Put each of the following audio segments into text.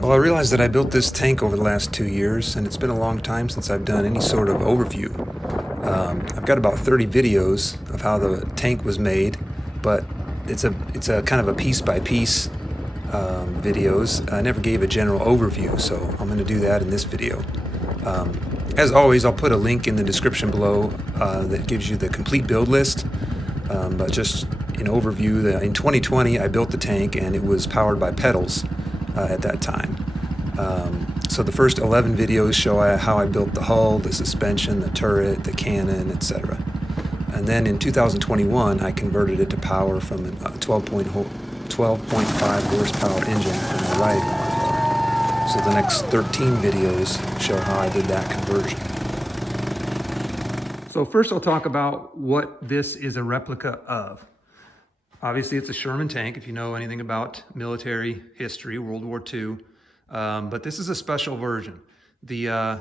Well, I realized that I built this tank over the last 2 years, and it's been a long time since I've done any sort of overview. I've got about 30 videos of how the tank was made, but it's a kind of a piece by piece videos. I never gave a general overview, so I'm going to do that in this video. As always, I'll put a link in the description below that gives you the complete build list. But just an overview, in 2020 I built the tank and it was powered by pedals at that time. So the first 11 videos show how I built the hull, the suspension, the turret, the cannon, etc. And then in 2021 I converted it to power from a 12.5 horsepower engine from a riding lawnmower. So the next 13 videos show how I did that conversion. So first I'll talk about what this is a replica of. Obviously it's a Sherman tank, if you know anything about military history, World War II. But this is a special version. The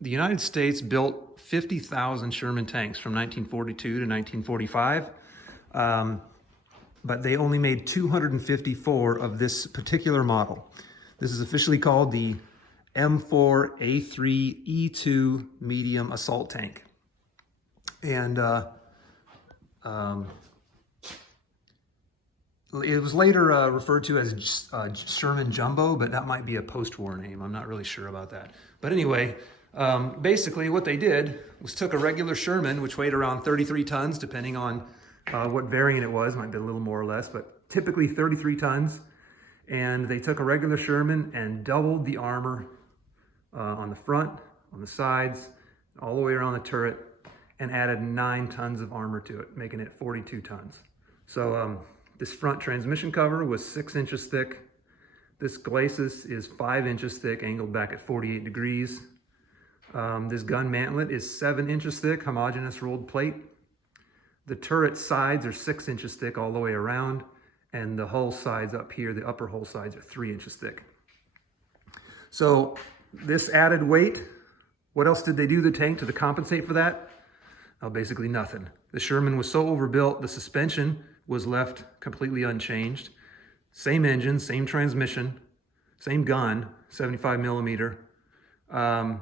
United States built 50,000 Sherman tanks from 1942 to 1945. But they only made 254 of this particular model. This is officially called the M4A3E2 medium assault tank. And it was later referred to as Sherman Jumbo, but that might be a post-war name. I'm not really sure about that. But anyway, basically what they did was took a regular Sherman, which weighed around 33 tons, depending on what variant it was, might be a little more or less, but typically 33 tons. And they took a regular Sherman and doubled the armor on the front, on the sides, all the way around the turret, and added 9 tons of armor to it, making it 42 tons. So this front transmission cover was 6 inches thick. This glacis is 5 inches thick, angled back at 48 degrees. This gun mantlet is 7 inches thick, homogeneous rolled plate. The turret sides are 6 inches thick all the way around, and the hull sides up here, the upper hull sides, are 3 inches thick. So this added weight, what else did they do to the tank to compensate for that? Oh, basically nothing. The Sherman was so overbuilt, the suspension was left completely unchanged. Same engine, same transmission, same gun, 75 millimeter. The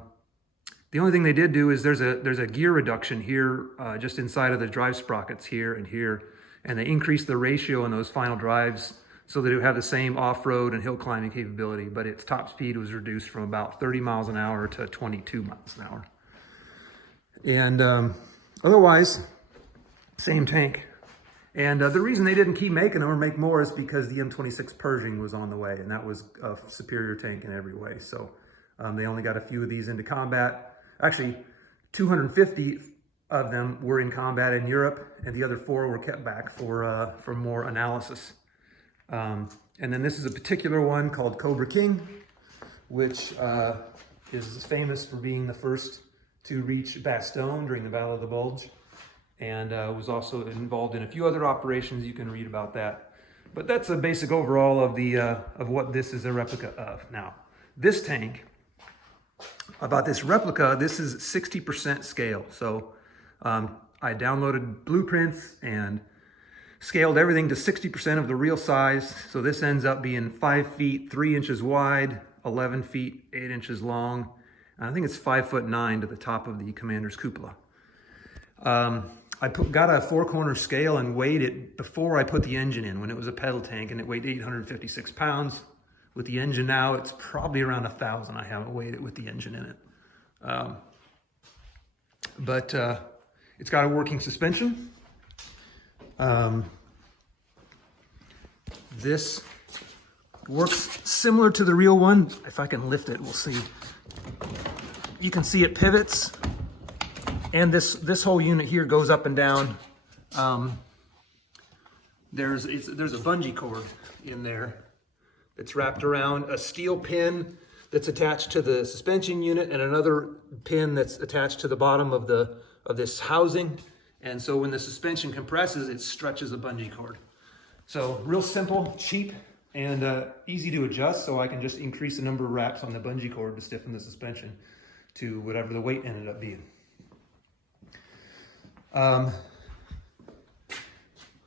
only thing they did do is there's a gear reduction here, just inside of the drive sprockets here and here, and they increased the ratio in those final drives so that it would have the same off-road and hill climbing capability, but its top speed was reduced from about 30 miles an hour to 22 miles an hour. And otherwise, same tank. And the reason they didn't keep making them or make more is because the M26 Pershing was on the way, and that was a superior tank in every way. So they only got a few of these into combat. Actually, 250 of them were in combat in Europe, and the other 4 were kept back for more analysis. And then this is a particular one called Cobra King, which is famous for being the first to reach Bastogne during the Battle of the Bulge, and was also involved in a few other operations. You can read about that. But that's a basic overall of what this is a replica of. Now, this tank, about this replica, this is 60% scale. So I downloaded blueprints and scaled everything to 60% of the real size. So this ends up being 5 feet, 3 inches wide, 11 feet, 8 inches long. And I think it's 5'9" to the top of the commander's cupola. I got a 4-corner scale and weighed it before I put the engine in, when it was a pedal tank, and it weighed 856 pounds. With the engine now, it's probably around 1,000. I haven't weighed it with the engine in it. But it's got a working suspension. This works similar to the real one. If I can lift it, we'll see. You can see it pivots, and this whole unit here goes up and down. There's a bungee cord in there that's wrapped around a steel pin that's attached to the suspension unit, and another pin that's attached to the bottom of this housing. And so when the suspension compresses, it stretches a bungee cord. So real simple, cheap, and easy to adjust. So I can just increase the number of wraps on the bungee cord to stiffen the suspension to whatever the weight ended up being.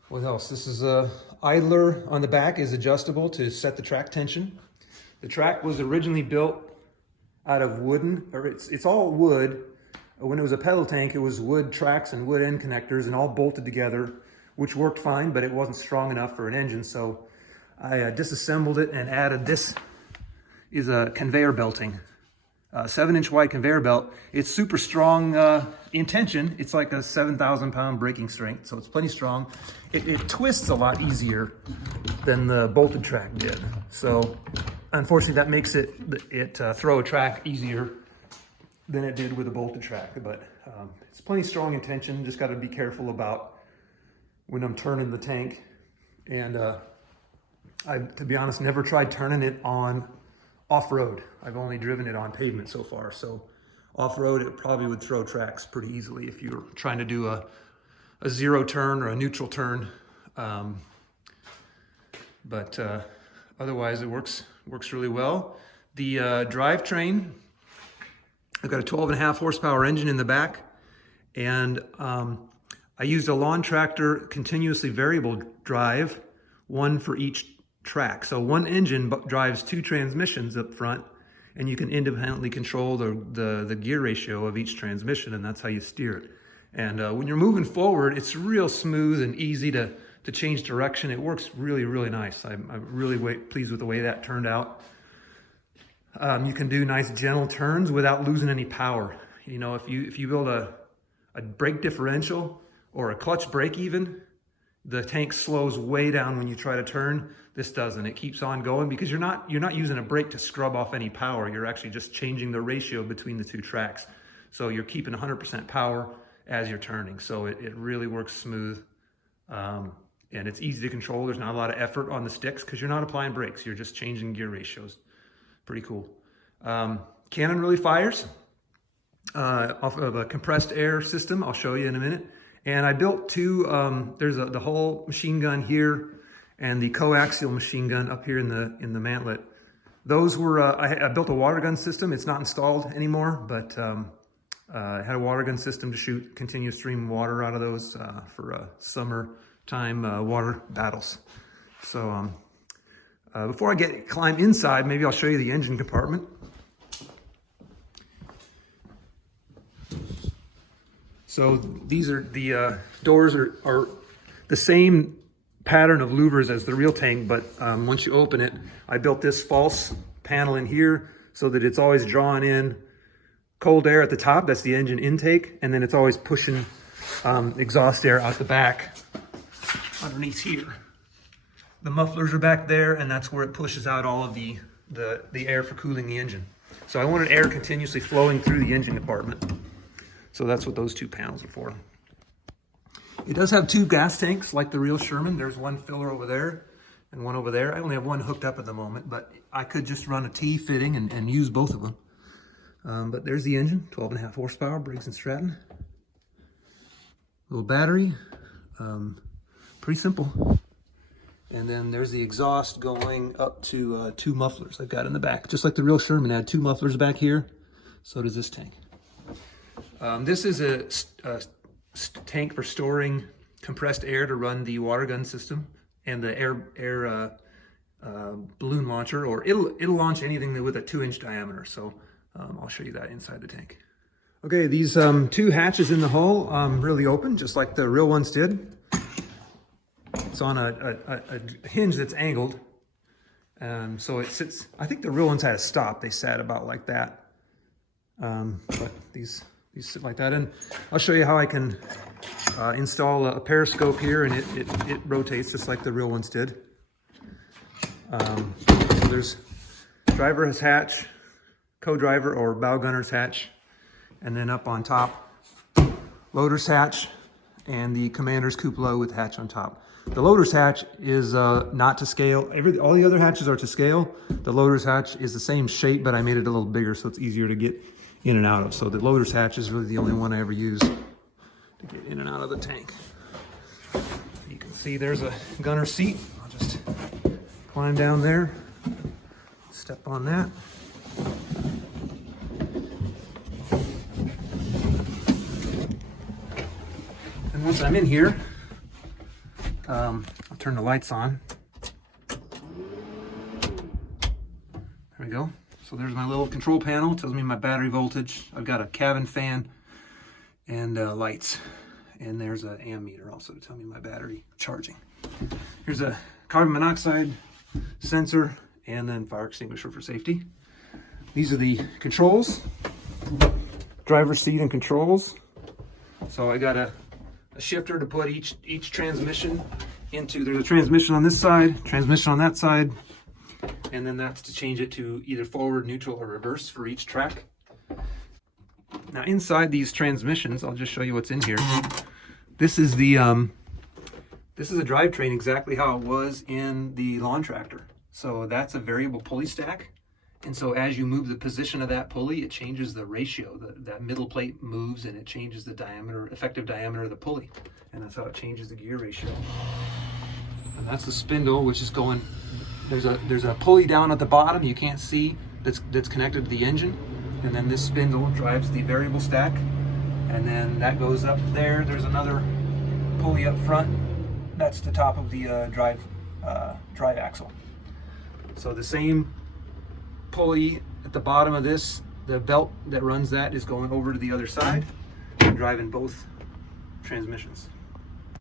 What else? This is a idler on the back, is adjustable to set the track tension. The track was originally built out of wooden, or it's all wood. When it was a pedal tank, it was wood tracks and wood end connectors and all bolted together, which worked fine, but it wasn't strong enough for an engine. So I disassembled it and added this is a conveyor belting. 7-inch wide conveyor belt. It's super strong in tension. It's like a 7,000 pound braking strength, so it's plenty strong. It twists a lot easier than the bolted track did. So unfortunately that makes it throw a track easier than it did with a bolted track, but it's plenty strong in tension. Just got to be careful about when I'm turning the tank. And I've, to be honest, never tried turning it on off-road. I've only driven it on pavement so far. So off-road, it probably would throw tracks pretty easily if you're trying to do a zero turn or a neutral turn. But otherwise it works really well. The drivetrain, I've got a 12.5 horsepower engine in the back, and I used a lawn tractor continuously variable drive, one for each track. So one engine drives 2 transmissions up front, and you can independently control the gear ratio of each transmission, and that's how you steer it. And when you're moving forward, it's real smooth and easy to change direction. It works really nice. I'm really pleased with the way that turned out. You can do nice gentle turns without losing any power. You know, if you build a brake differential or a clutch brake even, the tank slows way down when you try to turn. This doesn't. It keeps on going because you're not using a brake to scrub off any power. You're actually just changing the ratio between the 2 tracks. So you're keeping 100% power as you're turning. So it really works smooth. And it's easy to control. There's not a lot of effort on the sticks because you're not applying brakes. You're just changing gear ratios. Pretty cool. Cannon really fires off of a compressed air system. I'll show you in a minute. And I built 2, there's the whole machine gun here and the coaxial machine gun up here in the mantlet. Those were, I built a water gun system. It's not installed anymore, but I had a water gun system to shoot continuous stream water out of those for summertime water battles. So before I climb inside, maybe I'll show you the engine compartment. So these are the doors are the same pattern of louvers as the real tank, but once you open it, I built this false panel in here so that it's always drawing in cold air at the top. That's the engine intake, and then it's always pushing exhaust air out the back underneath here. The mufflers are back there, and that's where it pushes out all of the air for cooling the engine. So I wanted air continuously flowing through the engine compartment. So that's what those 2 panels are for. It does have 2 gas tanks like the real Sherman. There's one filler over there and one over there. I only have one hooked up at the moment, but I could just run a T fitting and use both of them. But there's the engine, 12.5 horsepower, Briggs & Stratton. Little battery, pretty simple. And then there's the exhaust going up to 2 mufflers I've got in the back. Just like the real Sherman had 2 mufflers back here, so does this tank. This is a tank for storing compressed air to run the water gun system and the air balloon launcher, or it'll launch anything with a 2-inch diameter. So I'll show you that inside the tank. Okay, these 2 hatches in the hull really open, just like the real ones did. It's on a hinge that's angled, so it sits. I think the real ones had a stop. They sat about like that, but these sit like that. And I'll show you how I can install a periscope here, and it rotates just like the real ones did. So there's driver's hatch, co-driver or bow gunner's hatch, and then up on top, loader's hatch, and the commander's cupola with hatch on top. The loader's hatch is not to scale. All the other hatches are to scale. The loader's hatch is the same shape, but I made it a little bigger so it's easier to get in and out of. So the loader's hatch is really the only one I ever use to get in and out of the tank. You can see there's a gunner seat. I'll just climb down there, step on that. And once I'm in here, I'll turn the lights on. There There we go. So there's my little control panel. It tells me my battery voltage. I've got a cabin fan and lights. And there's an ammeter also to tell me my battery charging. Here's a carbon monoxide sensor and then fire extinguisher for safety. These are the controls, driver's seat and controls. So I got a shifter to put each transmission into. There's a transmission on this side, transmission on that side, and then that's to change it to either forward, neutral, or reverse for each track. Now inside these transmissions, I'll just show you what's in here. This is the this is a drivetrain exactly how it was in the lawn tractor. So that's a variable pulley stack. And so as you move the position of that pulley, it changes the ratio. That middle plate moves and it changes the diameter, effective diameter of the pulley. And that's how it changes the gear ratio. And that's the spindle, which is going, there's a pulley down at the bottom you can't see that's connected to the engine. And then this spindle drives the variable stack. And then that goes up there. There's another pulley up front. That's the top of the drive axle. So the same pulley at the bottom of this, the belt that runs that is going over to the other side and driving both transmissions.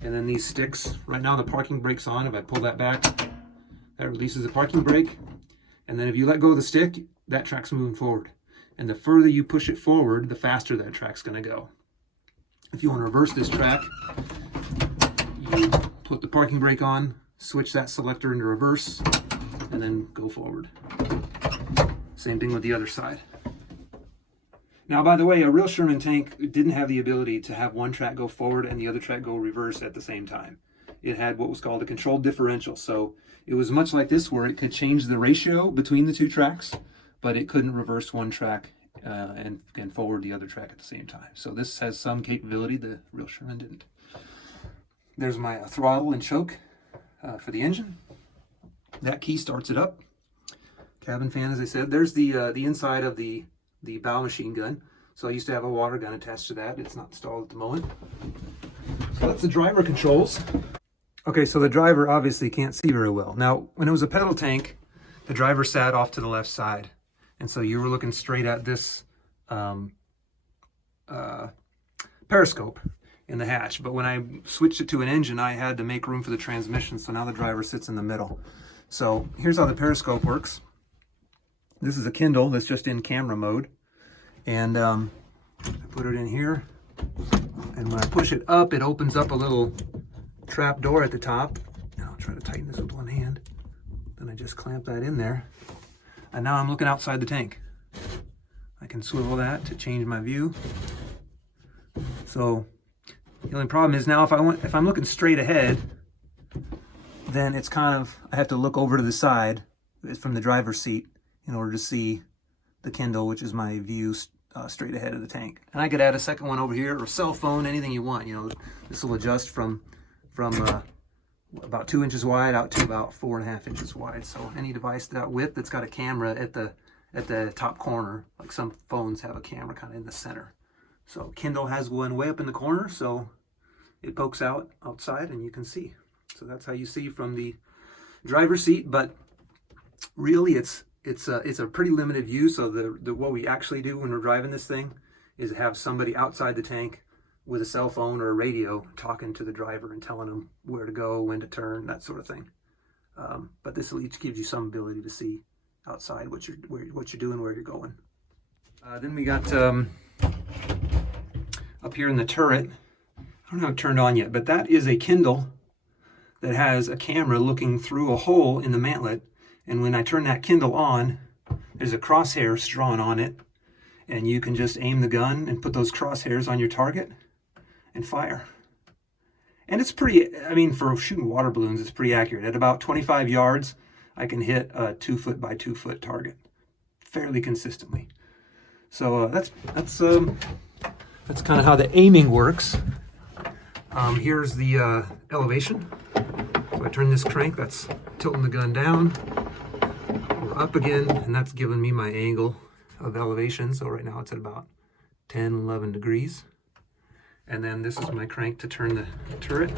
And then these sticks, right now the parking brake's on. If I pull that back, that releases the parking brake. And then if you let go of the stick, that track's moving forward. And the further you push it forward, the faster that track's gonna go. If you want to reverse this track, you put the parking brake on, switch that selector into reverse, and then go forward. Same thing with the other side. Now, by the way, a real Sherman tank didn't have the ability to have one track go forward and the other track go reverse at the same time. It had what was called a controlled differential. So it was much like this, where it could change the ratio between the two tracks, but it couldn't reverse one track and forward the other track at the same time. So this has some capability the real Sherman didn't. There's my throttle and choke for the engine. That key starts it up. Cabin fan, as I said. There's the inside of the bow machine gun. So I used to have a water gun attached to that. It's not installed at the moment. So that's the driver controls. Okay, so the driver obviously can't see very well. Now, when it was a pedal tank, the driver sat off to the left side. And so you were looking straight at this periscope in the hatch. But when I switched it to an engine, I had to make room for the transmission. So now the driver sits in the middle. So here's how the periscope works. This is a Kindle that's just in camera mode. And I put it in here. And when I push it up, it opens up a little trap door at the top. And I'll try to tighten this with one hand. Then I just clamp that in there. And now I'm looking outside the tank. I can swivel that to change my view. So the only problem is now if I'm looking straight ahead, then it's kind of, I have to look over to the side from the driver's seat in order to see the Kindle, which is my view straight ahead of the tank. And I could add a second one over here, or cell phone, anything you want. You know, this will adjust from about 2 inches wide out to about 4.5 inches wide. So any device that width that's got a camera at the top corner, like some phones have a camera kind of in the center. So Kindle has one way up in the corner, so it pokes out outside and you can see. So that's how you see from the driver's seat. But really, it's a pretty limited view. So what we actually do when we're driving this thing is have somebody outside the tank with a cell phone or a radio talking to the driver and telling them where to go, when to turn, that sort of thing. But this at least gives you some ability to see outside what you're doing, where you're going. Then we got up here in the turret. I don't have it turned on yet, but that is a Kindle that has a camera looking through a hole in the mantlet. And when I turn that Kindle on, there's a crosshair drawn on it, and you can just aim the gun and put those crosshairs on your target and fire. And it's pretty, I mean, for shooting water balloons, it's pretty accurate. At about 25 yards, I can hit a 2 foot by 2 foot target fairly consistently. So that's kind of how the aiming works. Here's the elevation. So I turn this crank, that's tilting the gun down or up again, and that's giving me my angle of elevation. So right now it's at about 10, 11 degrees. And then this is my crank to turn the turret.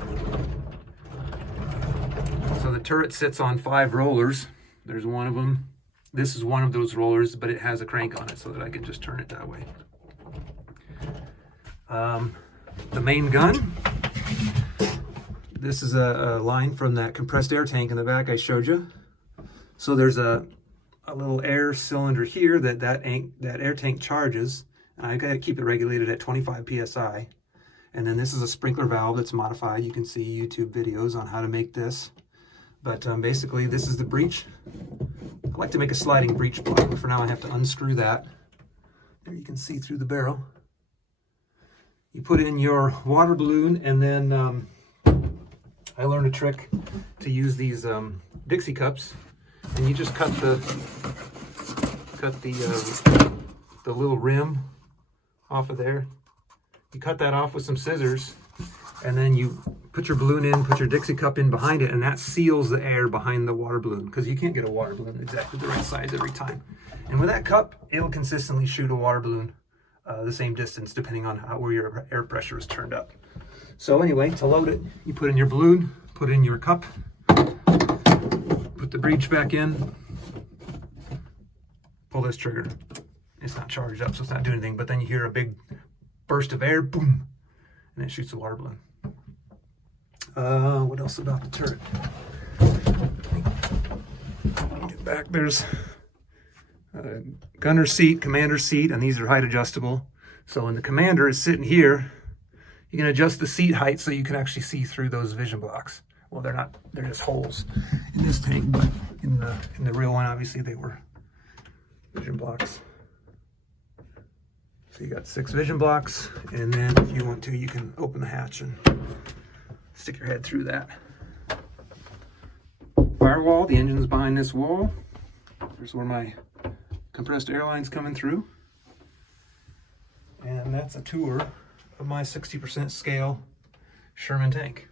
So the turret sits on 5 rollers. There's one of them This is one of those rollers, but it has a crank on it so that I can just turn it that way. The main gun, this is a line from that compressed air tank in the back I showed you. So there's a little air cylinder here that air tank charges. I gotta keep it regulated at 25 psi. And then this is a sprinkler valve that's modified. You can see YouTube videos on how to make this. But basically, this is the breech. I like to make a sliding breech block, but for now I have to unscrew that. There you can see through the barrel. You put in your water balloon, and then I learned a trick to use these Dixie cups, and you just cut the little rim off of there. You cut that off with some scissors, and then you put your balloon in, put your Dixie cup in behind it, and that seals the air behind the water balloon, because you can't get a water balloon exactly the right size every time. And with that cup, it'll consistently shoot a water balloon the same distance depending on where your air pressure is turned up. So anyway, to load it, you put in your balloon, put in your cup, put the breech back in, pull this trigger. It's not charged up, so it's not doing anything, but then you hear a big burst of air, boom, and it shoots a water balloon. What else about the turret? Get back. There's a gunner seat, commander seat, and these are height adjustable. So when the commander is sitting here, you can adjust the seat height so you can actually see through those vision blocks. Well, they're not, they're just holes in this tank, but in the real one, obviously they were vision blocks. So you got 6 vision blocks, and then if you want to, you can open the hatch and stick your head through that. Firewall, the engine's behind this wall. There's where my compressed air line's coming through. And that's a tour of my 60% scale Sherman tank.